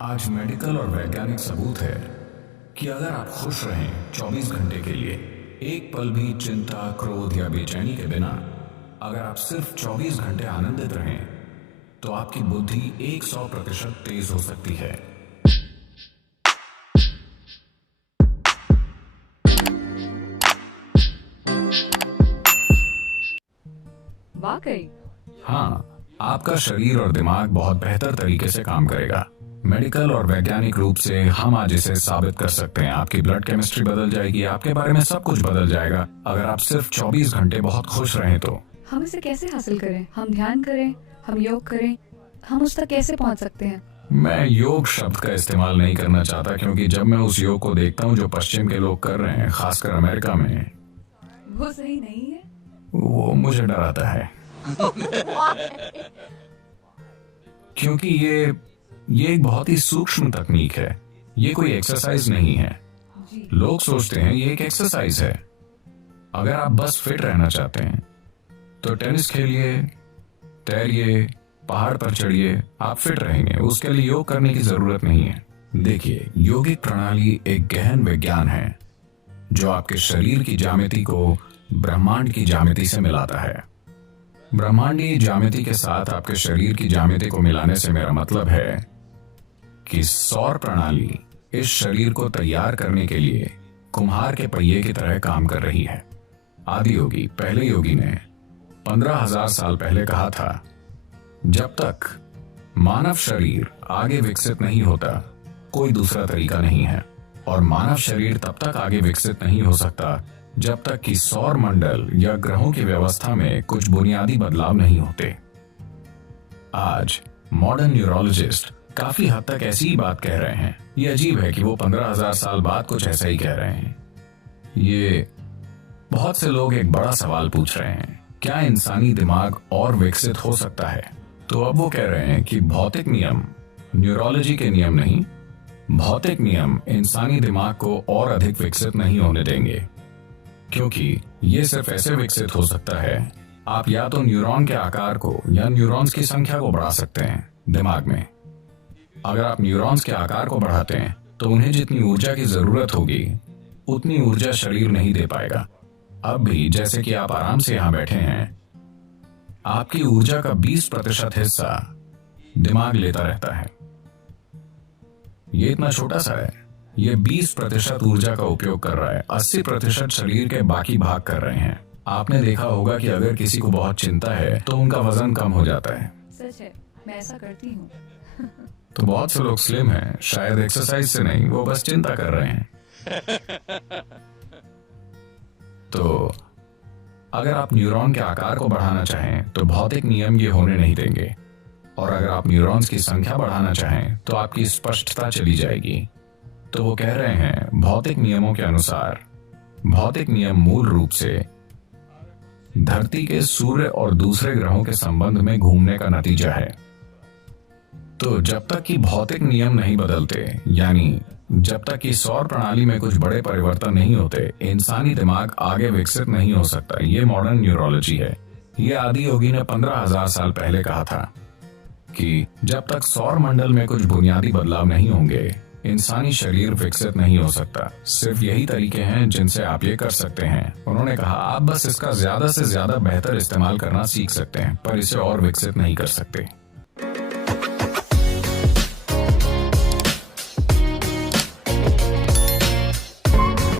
आज मेडिकल और वैज्ञानिक सबूत है कि अगर आप खुश रहें 24 घंटे के लिए, एक पल भी चिंता, क्रोध या बेचैनी के बिना, अगर आप सिर्फ 24 घंटे आनंदित रहें, तो आपकी बुद्धि 100% तेज हो सकती है। वाकई? हाँ, आपका शरीर और दिमाग बहुत बेहतर तरीके से काम करेगा। मेडिकल और वैज्ञानिक रूप से हम आज इसे साबित कर सकते हैं। आपकी ब्लड केमिस्ट्री बदल जाएगी, आपके बारे में सब कुछ बदल जाएगा अगर आप सिर्फ 24 घंटे बहुत खुश रहें तो। हम इसे कैसे हासिल करें? हम ध्यान करें, हम योग करें, हम उस तक कैसे पहुंच सकते हैं? मैं योग शब्द का इस्तेमाल नहीं करना चाहता, क्योंकि जब मैं उस योग को देखता हूँ जो पश्चिम के लोग कर रहे हैं, खासकर अमेरिका में, वो सही नहीं है। वो मुझे डराता है। क्योंकि ये एक बहुत ही सूक्ष्म तकनीक है। ये कोई एक्सरसाइज नहीं है। जी। लोग सोचते हैं ये एक एक्सरसाइज है। अगर आप बस फिट रहना चाहते हैं तो टेनिस खेलिए, तैरिए, पहाड़ पर चढ़िए, आप फिट रहेंगे। उसके लिए योग करने की जरूरत नहीं है। देखिए, योगिक प्रणाली एक गहन विज्ञान है जो आपके शरीर की ज्यामिति को ब्रह्मांड की ज्यामिति से मिलाता है। ब्रह्मांडीय ज्यामिति के साथ आपके शरीर की ज्यामिति को मिलाने से मेरा मतलब है कि सौर प्रणाली इस शरीर को तैयार करने के लिए कुम्हार के पहिए की तरह काम कर रही है। आदि योगी, पहले योगी ने 15,000 साल पहले कहा था, जब तक मानव शरीर आगे विकसित नहीं होता, कोई दूसरा तरीका नहीं है। और मानव शरीर तब तक आगे विकसित नहीं हो सकता जब तक कि सौर मंडल या ग्रहों की व्यवस्था में कुछ बुनियादी बदलाव नहीं होते। आज मॉडर्न न्यूरोलॉजिस्ट काफी हद तक ऐसी ही बात कह रहे हैं। ये अजीब है कि वो 15,000 साल बाद कुछ ऐसा ही कह रहे हैं। ये बहुत से लोग एक बड़ा सवाल पूछ रहे हैं, क्या इंसानी दिमाग और विकसित हो सकता है? तो अब वो कह रहे हैं कि भौतिक नियम, न्यूरोलॉजी के नियम नहीं, भौतिक नियम इंसानी दिमाग को और अधिक विकसित नहीं होने देंगे, क्योंकि ये सिर्फ ऐसे विकसित हो सकता है, आप या तो न्यूरॉन के आकार को या न्यूरॉन्स की संख्या को बढ़ा सकते हैं दिमाग में। अगर आप न्यूरॉन्स के आकार को बढ़ाते हैं तो उन्हें जितनी ऊर्जा की जरूरत होगी उतनी ऊर्जा शरीर नहीं दे पाएगा। अब भी जैसे कि आप आराम से यहाँ बैठे हैं, आपकी ऊर्जा का 20% हिस्सा दिमाग लेता रहता है। ये इतना छोटा सा है, ये 20% ऊर्जा का उपयोग कर रहा है, 80% शरीर के बाकी भाग कर रहे हैं। आपने देखा होगा कि अगर किसी को बहुत चिंता है तो उनका वजन कम हो जाता है। सच है, मैं ऐसा करती हूँ। तो बहुत से लोग स्लिम हैं, शायद एक्सरसाइज से नहीं, वो बस चिंता कर रहे हैं। तो अगर आप न्यूरॉन के आकार को बढ़ाना चाहें तो भौतिक नियम ये होने नहीं देंगे, और अगर आप न्यूरॉन्स की संख्या बढ़ाना चाहें तो आपकी स्पष्टता चली जाएगी। तो वो कह रहे हैं, भौतिक नियमों के अनुसार, भौतिक नियम मूल रूप से धरती के सूर्य और दूसरे ग्रहों के संबंध में घूमने का नतीजा है। तो जब तक कि भौतिक नियम नहीं बदलते, यानी जब तक कि सौर प्रणाली में कुछ बड़े परिवर्तन नहीं होते, इंसानी दिमाग आगे विकसित नहीं हो सकता। ये मॉडर्न न्यूरोलॉजी है। ये आदि योगी ने 15,000 साल पहले कहा था कि जब तक सौर मंडल में कुछ बुनियादी बदलाव नहीं होंगे, इंसानी शरीर विकसित नहीं हो सकता। सिर्फ यही तरीके हैं जिनसे आप ये कर सकते हैं। उन्होंने कहा, आप बस इसका ज्यादा से ज्यादा बेहतर इस्तेमाल करना सीख सकते हैं, पर इसे और विकसित नहीं कर सकते।